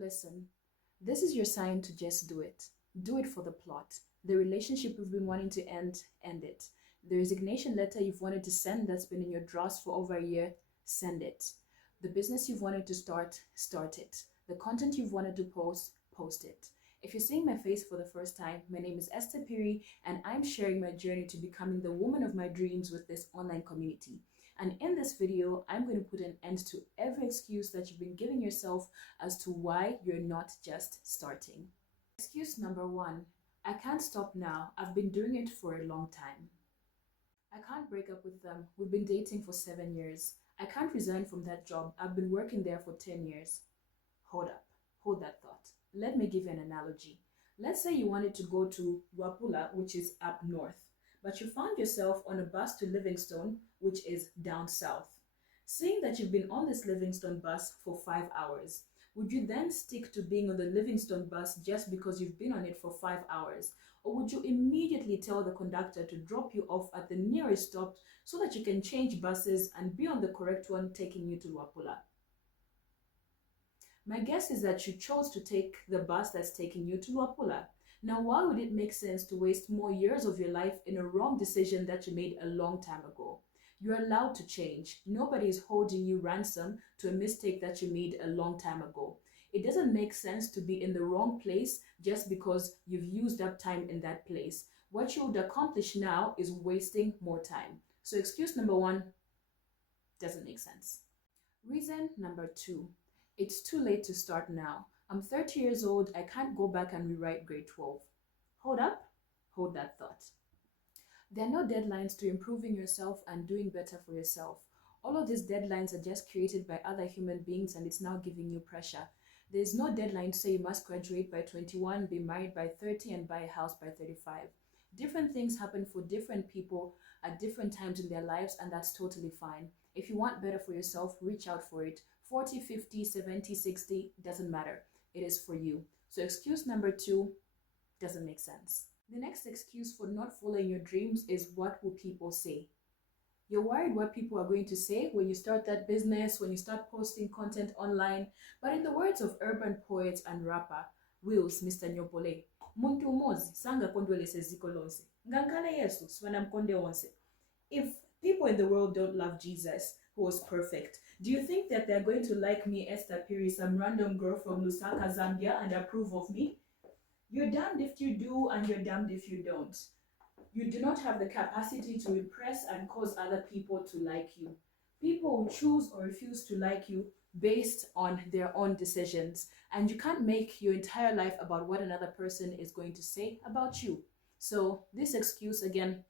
Listen, this is your sign to just do it. Do it for the plot. The relationship you've been wanting to end it. The resignation letter you've wanted to send that's been in your drawers for over a year, send it. The business you've wanted to start it. The content you've wanted to post it. If you're seeing my face for the first time, my name is Esther Piri, and I'm sharing my journey to becoming the woman of my dreams with this online community. And in this video, I'm going to put an end to every excuse that you've been giving yourself as to why you're not just starting. Excuse number one, I can't stop now. I've been doing it for a long time. I can't break up with them. We've been dating for 7 years. I can't resign from that job. I've been working there for 10 years. Hold up. Hold that thought. Let me give you an analogy. Let's say you wanted to go to Wapula, which is up north, but you found yourself on a bus to Livingstone, which is down south. Seeing that you've been on this Livingstone bus for 5 hours, would you then stick to being on the Livingstone bus just because you've been on it for 5 hours? Or would you immediately tell the conductor to drop you off at the nearest stop so that you can change buses and be on the correct one taking you to Wapula? My guess is that you chose to take the bus that's taking you to Wapula. Now, why would it make sense to waste more years of your life in a wrong decision that you made a long time ago? You're allowed to change. Nobody is holding you ransom to a mistake that you made a long time ago. It doesn't make sense to be in the wrong place just because you've used up time in that place. What you would accomplish now is wasting more time. So excuse number one doesn't make sense. Reason number two, it's too late to start now. I'm 30 years old. I can't go back and rewrite grade 12. Hold up. Hold that thought. There are no deadlines to improving yourself and doing better for yourself. All of these deadlines are just created by other human beings, and it's now giving you pressure. There is no deadline to say you must graduate by 21, be married by 30, and buy a house by 35. Different things happen for different people at different times in their lives, and that's totally fine. If you want better for yourself, reach out for it. 40, 50, 70, 60, doesn't matter. It is for you. So excuse number two doesn't make sense. The next excuse for not following your dreams is, what will people say? You're worried what people are going to say when you start that business, when you start posting content online. But in the words of urban poet and rapper Wills Mr. Nyopole, muntu mozi sanga kondwelese ziko lonse. Ngankale Yesu swana mkonde wonse. If people in the world don't love Jesus, who was perfect, do you think that they're going to like me, Esther Piri, some random girl from Lusaka, Zambia, and approve of me? You're damned if you do, and you're damned if you don't. You do not have the capacity to impress and cause other people to like you. People will choose or refuse to like you based on their own decisions, and you can't make your entire life about what another person is going to say about you. So this excuse, again,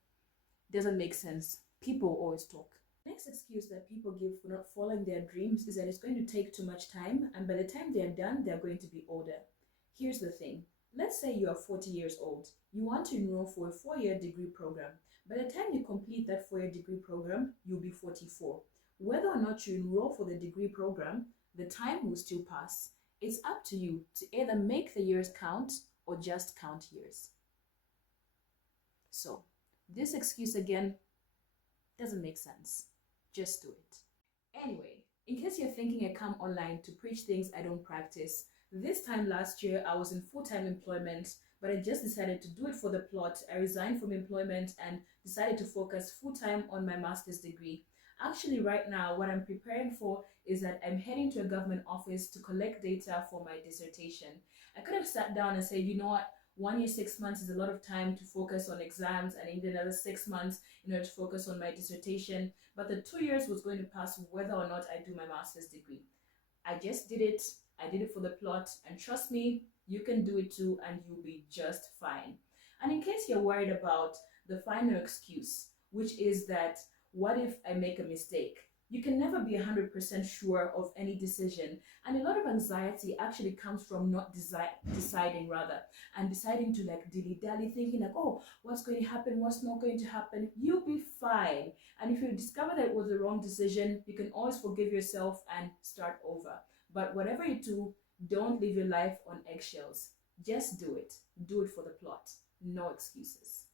doesn't make sense. People always talk. Next excuse that people give for not following their dreams is that it's going to take too much time, and by the time they're done, they're going to be older. Here's the thing. Let's say you are 40 years old. You want to enroll for a 4-year degree program. By the time you complete that 4-year degree program, you'll be 44. Whether or not you enroll for the degree program, the time will still pass. It's up to you to either make the years count or just count years. So, this excuse again doesn't make sense. Just do it. Anyway, in case you're thinking I come online to preach things I don't practice, this time last year I was in full-time employment, but I just decided to do it for the plot. I resigned from employment and decided to focus full-time on my master's degree. Actually, right now, what I'm preparing for is that I'm heading to a government office to collect data for my dissertation. I could have sat down and said, you know what, 1 year, 6 months is a lot of time to focus on exams, and even another 6 months in order to focus on my dissertation. But the 2 years was going to pass whether or not I do my master's degree. I just did it. I did it for the plot, and trust me, you can do it too, and you'll be just fine. And in case you're worried about the final excuse, which is that what if I make a mistake? You can never be 100% sure of any decision, and a lot of anxiety actually comes from not deciding and deciding to like dilly-dally, thinking like, oh, what's going to happen, what's not going to happen. You'll be fine. And if you discover that it was the wrong decision, you can always forgive yourself and start over. But whatever you do, don't live your life on eggshells. Just do it. Do it for the plot. No excuses.